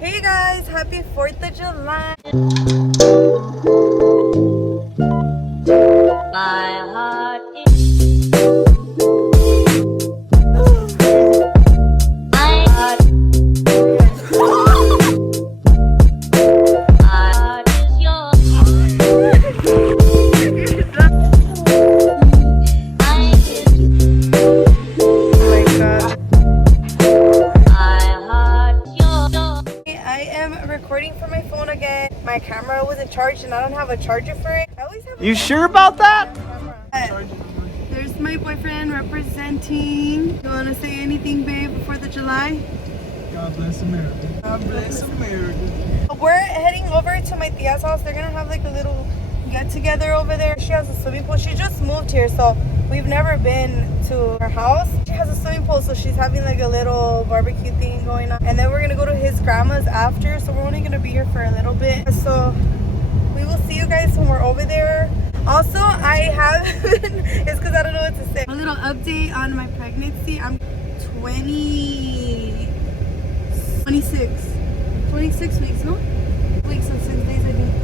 Hey guys, happy 4th of July. My heart is my heart. My heart is yours. Oh my god. I am recording from my phone again. My camera wasn't charged and I don't have a charger for it. I always have You sure about that? There's my boyfriend representing. You want to say anything, babe, before the July? God bless America. God bless America. We're heading over to my tia's house. They're gonna have like a little get together over there. She has a swimming pool. She just moved here, so we've never been to her house. She has a swimming pool, so she's having like a little barbecue thing going on. And then we're gonna go to his grandma's after, so we're only gonna be here for a little bit. So we will see you guys when we're over there. Also, I have it's because I don't know what to say. A little update on my pregnancy. I'm 26 weeks, no? Weeks and 6 days, I think.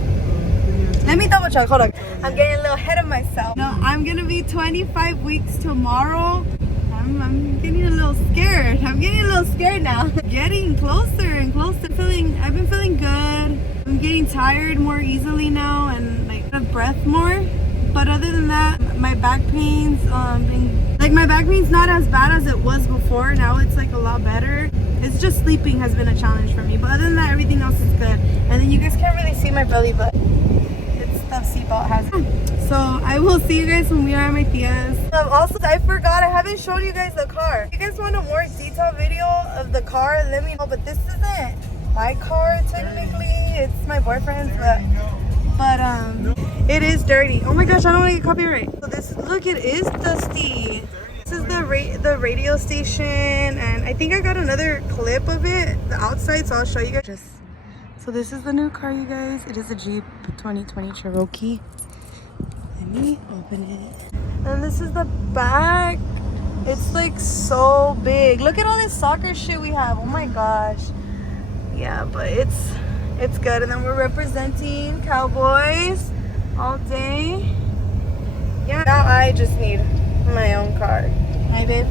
Let me double check. Hold on. I'm getting a little ahead of myself. No, I'm gonna be 25 weeks tomorrow. I'm getting a little scared. I'm getting a little scared now. Getting closer and closer. I've been feeling good. I'm getting tired more easily now and like out of breath more. But other than that, my back pain's my back pain's not as bad as it was before. Now it's like a lot better. It's just sleeping has been a challenge for me. But other than that, everything else is good. And then you guys can't really see my belly, but it's the seatbelt has it. So I will see you guys when we are at my tia's. Also, I forgot, I haven't shown you guys the car. If you guys want a more detailed video of the car, let me know. But this isn't my car technically. It's my boyfriend's, but it is dirty. Oh my gosh, I don't want to get copyright. So this, look, it is dusty. This is the radio station, and I think I got another clip of it, the outside, so I'll show you guys. So this is the new car, you guys. It is a Jeep 2020 Cherokee. Let me open it. And this is the back. It's like so big. Look at all this soccer shit we have. Oh my gosh. Yeah, but it's good. And then we're representing Cowboys all day. Yeah, now I just need my own car. Hi, babe.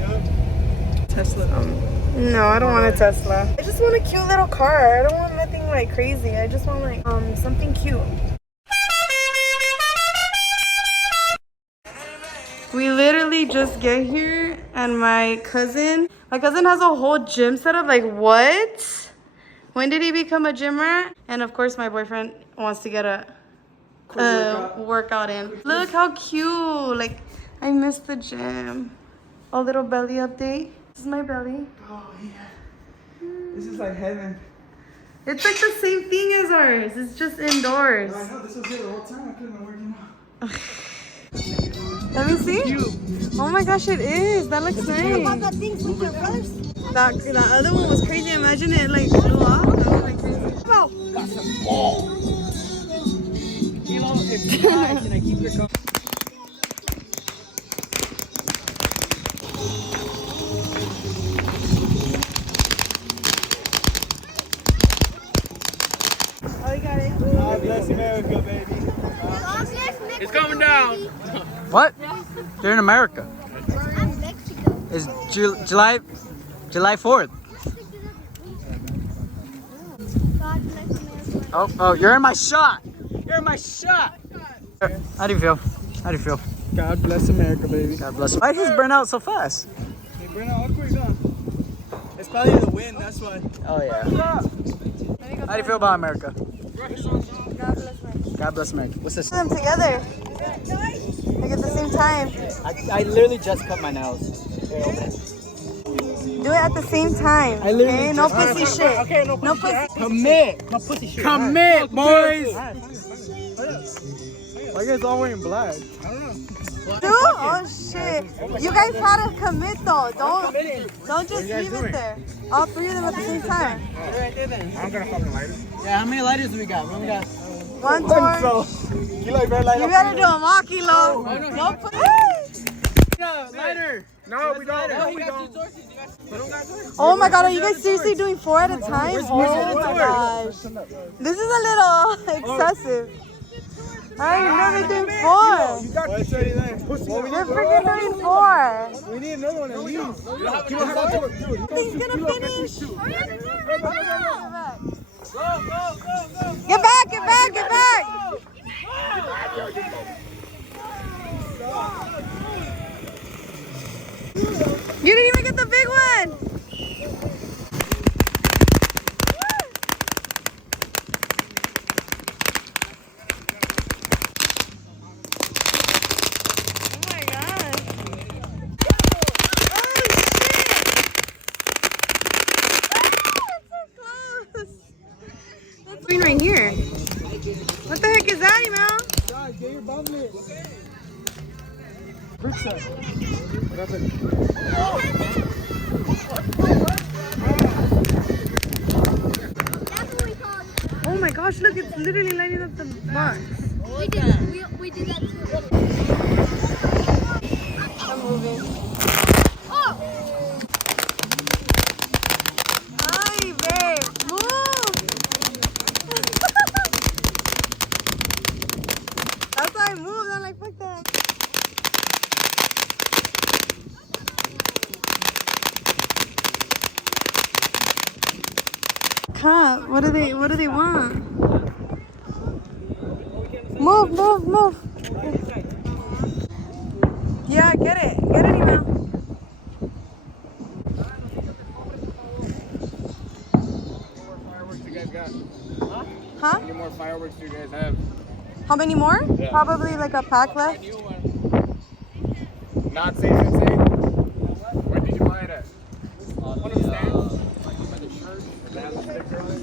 Yep. Tesla. No, I don't want a Tesla. I just want a cute little car. I don't want nothing like crazy. I just want like something cute. We literally just get here and my cousin has a whole gym setup. Like, what? When did he become a gym rat? And of course my boyfriend wants to get a workout in. Look how cute. Like, I miss the gym. A little belly update. This is my belly. Oh yeah. This is like heaven. It's like the same thing as ours. It's just indoors. No, I know, this was here the whole time. I couldn't have working out. Let me see. Oh my gosh, it is. That looks nice. That things with your brothers? That other one was crazy. Imagine it like blew off. That was like crazy. Bro. Got some balls. You know, it's nice and I keep your Oh, you got it. God bless America, baby. It's coming down. What? They're in America. I'm Mexico. It's July 4th. God bless America. Oh, you're in my shot. You're in my shot. How do you feel? How do you feel? God bless America, baby. God bless. Why did his burn out so fast? Hey, Brenna, look where you're going. It's probably the wind, that's why. Oh yeah. How do you feel about America? God bless me. God bless America. What's this? Do them together. Like at the same time. I literally just cut my nails. Here, open it. Do it at the same time. I literally Okay? No just- pussy shit. Okay, no No pussy. pussy. Commit. No pussy shit. Commit, boys. Why you guys all wearing black? I don't know. Dude, oh shit. You guys had to commit though. Don't just leave it there. All three of them at the same time. Right there then. I'm gonna fucking lighter. Yeah, how many lighters do we got? We got. One torch. So, you like red light? You gotta do a maki low. No pussy. No, lighter. No, we don't. No, we don't. Oh my god, are you guys seriously doing 4 at a time? Oh my gosh. This is a little excessive. Alright, you're never doing 4. You got this already there. You're freaking doing 4. We need another one at least. He's gonna finish. Go. Get back, get back, get back. You didn't even get the big one. Oh my god. Green right here. What the heck is that, Emil? Guys, get your bubbly. Oh my gosh, look, it's literally lighting up the box. We did that too. I'm moving. Oh! Hi, babe. Move. That's why I moved. I'm like, fuck that. Cat, what do they want? Move. Yeah, get it email. Fireworks you guys got? Huh? How many more fireworks do you guys have? How many more? Yeah. Probably like a pack left. Not safe and safe. Where did you buy it at? One of the stands? That has a sticker on it?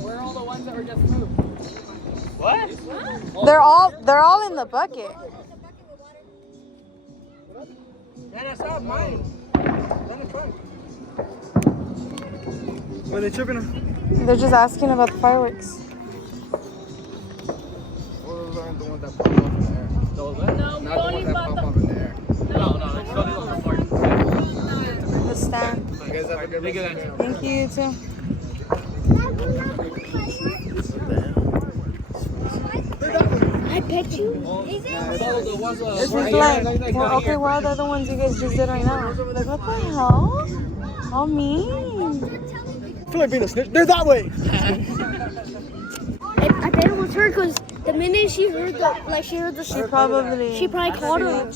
Where are all the ones that were just moved? What? They're all in the bucket. Man, that's not mine. That is mine. What are they tripping on? They're just asking about the fireworks. Those aren't the ones that pop up in the air. Those what? No, not the ones that pop up in the air. No, it's not The stand. You guys have a good day. Thank you, you too. I bet you. It's like, well, okay, what are the other ones you guys just did right now? Like, what the hell? How mean. I feel like being a snitch. They're that way. I bet it was her because the minute she heard the She probably. she probably called her.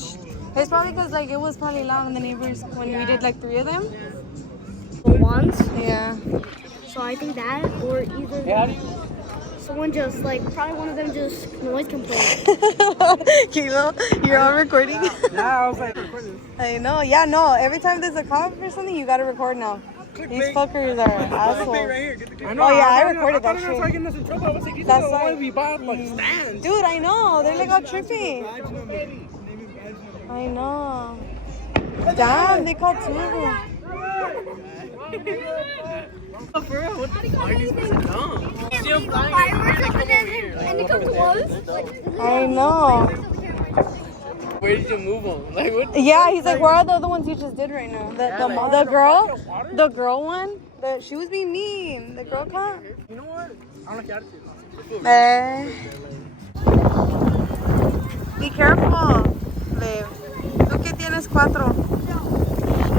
It's probably because like it was probably loud in the neighbors when we did like 3 of them. Once. Yeah. So I think that or either someone just like probably one of them just noise complained. Kilo, you're on recording. Yeah, I was like, I know. Yeah, no. Every time there's a cop or something, you gotta record now. These fuckers are assholes. Oh yeah, I recorded that shit. That's why we bought like stands. Dude, I know. They're like all trippy. I know. Damn, they called 2 of them. For real, what the fuck? Why are these guys dumb? Fireworks up and then and it comes close. I know. Where did you move them? Like what? Yeah, he's like, where are the other ones you just did right now? The girl one. She was being mean. The girl caught. You know what? I don't like your attitude. Be careful, babe. Tú que tienes 4.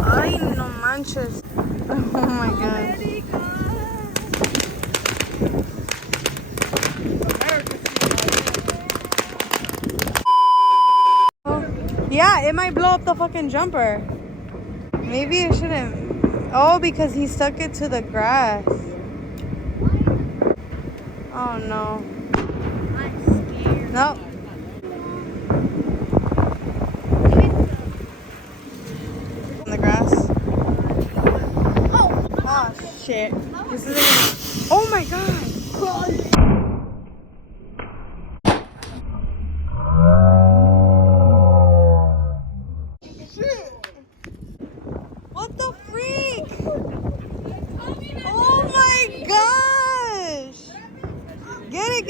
Ay, no manches. Oh my god. Yeah, it might blow up the fucking jumper. Maybe it shouldn't. Oh, because he stuck it to the grass. Oh no. I'm scared. Nope. In the grass. Oh shit. This is oh my god. What the freak? Oh my gosh. Get it.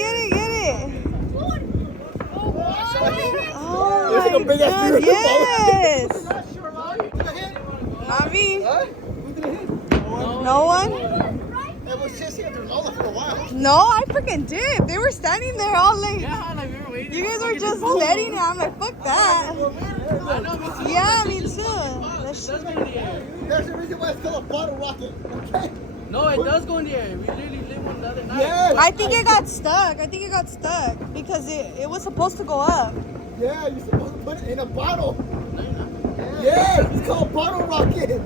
Oh my a big ass Good, beer. yes. Not me. No one? It was just here for a while. No, I freaking did. They were standing there all like, Yeah, like we were waiting. you guys were just letting it. I'm like, fuck that. Yeah, me too. That shit. There's a reason why it's called a bottle rocket. Okay? No, it does go in the air. We literally lit one the other night. Yes. I think it got stuck. Because it was supposed to go up. Yeah, you're supposed to put it in a bottle. Yeah, it's called bottle rocket.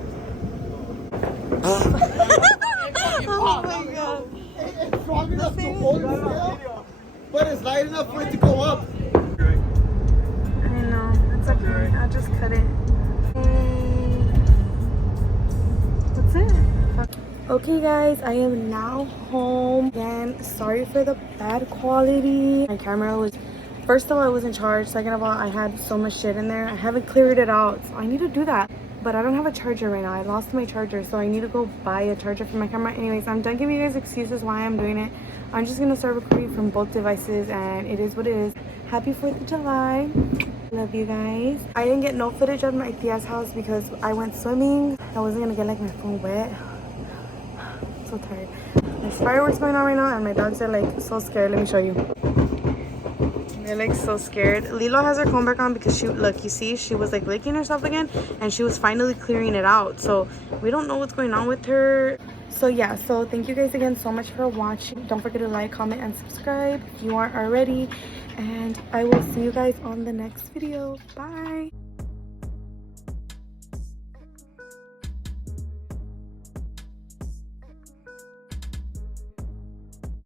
Oh my god. It's strong enough to hold it still, but it's light enough for it to go up. I know. It's okay. I just cut it. That's it. Okay guys, I am now home. Again, sorry for the bad quality. My camera was, first of all, it wasn't charged. Second of all, I had so much shit in there. I haven't cleared it out, so I need to do that. But I don't have a charger right now. I lost my charger, so I need to go buy a charger for my camera. Anyways, I'm done giving you guys excuses why I'm doing it. I'm just gonna start recording from both devices, and it is what it is. Happy 4th of July. Love you guys. I didn't get no footage of my tia's house because I went swimming. I wasn't gonna get like my phone wet. I'm so tired. There's fireworks going on right now, and my dogs are like so scared. Let me show you. They're like so scared. Lilo has her comb back on because she, look, you see, she was like licking herself again, and she was finally clearing it out. So we don't know what's going on with her. So yeah, so thank you guys again so much for watching. Don't forget to like, comment, and subscribe if you aren't already. And I will see you guys on the next video. Bye.